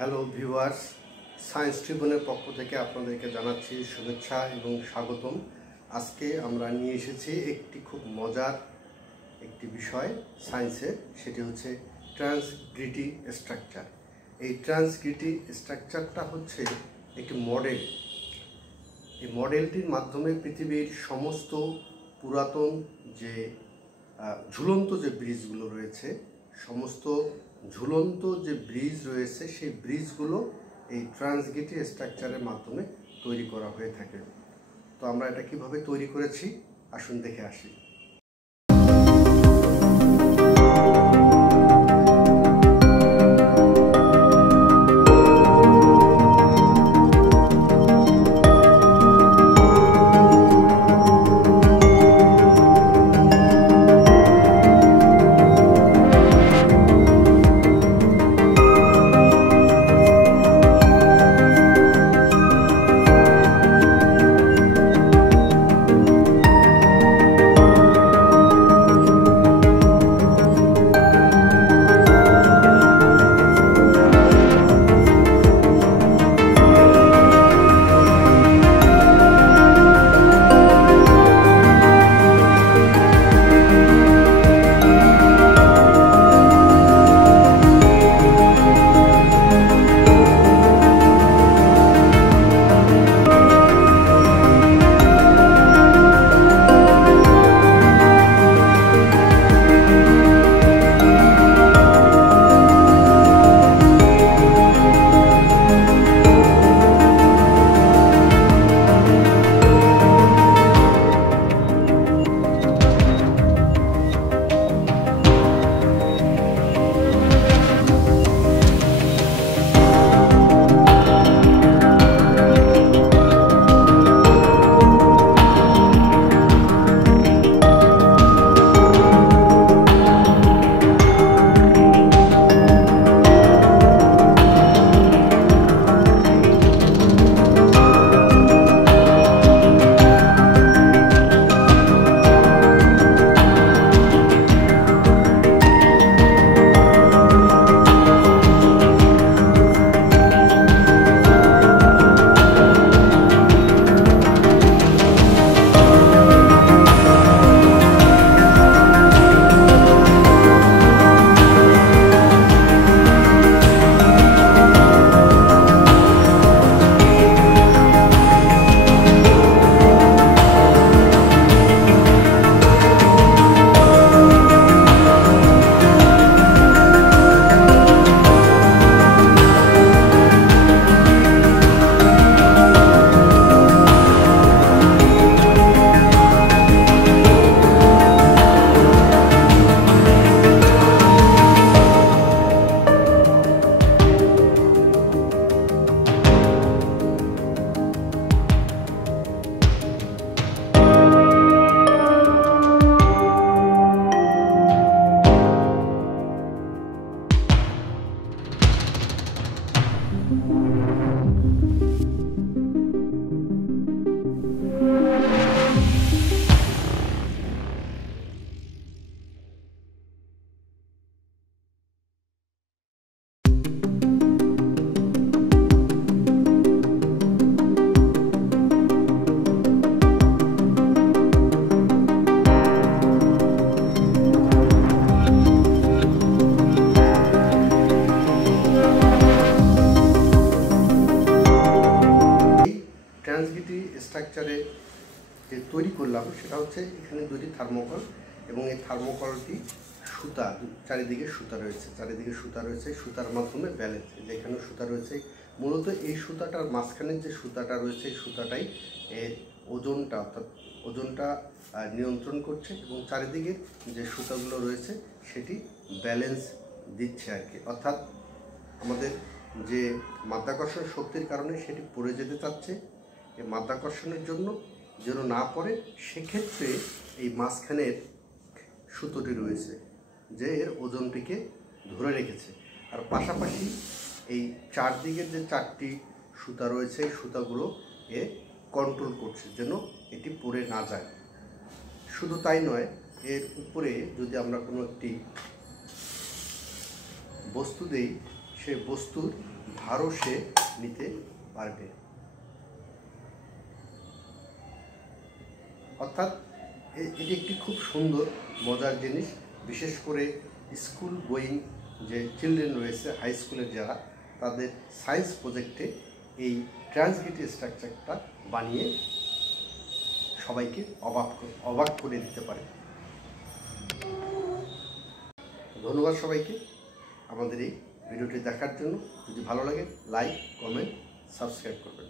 Hello viewers, science ট্রিবিউনের পক্ষ থেকে আপনাদেরকে জানাচ্ছি শুভেচ্ছা এবং স্বাগতম। আজকে আমরা নিয়ে এসেছি একটি খুব মজার একটি বিষয় সায়েন্সের, সেটি হচ্ছে ট্রান্সগ্রিটি স্ট্রাকচার। এই ট্রান্সগ্রিটি স্ট্রাকচারটা হচ্ছে একটি মডেল। এই মডেলটির মাধ্যমে পৃথিবীর সমস্ত পুরাতন যে ঝুলন্ত যে ব্রিজগুলো রয়েছে, সমস্ত ঝুলন্ত যে ব্রিজ রয়েছে সেই ব্রিজগুলো এই ট্রান্সগ্রিটি স্ট্রাকচারের মাধ্যমে তৈরি করা হয়ে থাকে। তো আমরা এটা কিভাবে তৈরি করেছি আসুন দেখে আসি। ট্রান্সগ্রিটি স্ট্রাকচারে যে তৈরি করলাম সেটা হচ্ছে এখানে দুটি থার্মোকল, এবং এই থার্মোকলটি সুতা, চারিদিকে সুতা রয়েছে, সুতার মাধ্যমে ব্যালেন্স। যেখানে সুতা রয়েছে, মূলত এই সুতাটার মাঝখানে যে সুতাটা রয়েছে এই সুতাটাই এর ওজনটা, অর্থাৎ ওজনটা নিয়ন্ত্রণ করছে, এবং চারিদিকের যে সুতাগুলো রয়েছে সেটি ব্যালেন্স দিচ্ছে আর কি। অর্থাৎ আমাদের যে মাধ্যাকর্ষণ শক্তির কারণে সেটি পড়ে যেতে চাচ্ছে, এই মাধ্যাকর্ষণের জন্য যেন না পড়ে, সেক্ষেত্রে এই মাঝখানের সুতোটি রয়েছে যে এর ওজনটিকে ধরে রেখেছে। আর পাশাপাশি এই চারদিকের যে চারটি সুতা রয়েছে এই সুতাগুলো এ কন্ট্রোল করছে যেন এটি পড়ে না যায়। শুধু তাই নয়, এর উপরে যদি আমরা কোনো একটি বস্তু দেই, সেই বস্তুর ভারও সে নিতে পারবে। অর্থাৎ এটি একটি খুব সুন্দর মজার জিনিস, বিশেষ করে স্কুল গোয়িং যে চিলড্রেন রয়েছে, হাই স্কুলের যারা, তাদের সায়েন্স প্রজেক্টে এই ট্রান্সগেটিভ স্ট্রাকচারটা বানিয়ে সবাইকে অবাক করে দিতে পারে। ধন্যবাদ সবাইকে আমাদের এই ভিডিওটি দেখার জন্য। যদি ভালো লাগে লাইক, কমেন্ট, সাবস্ক্রাইব করবেন।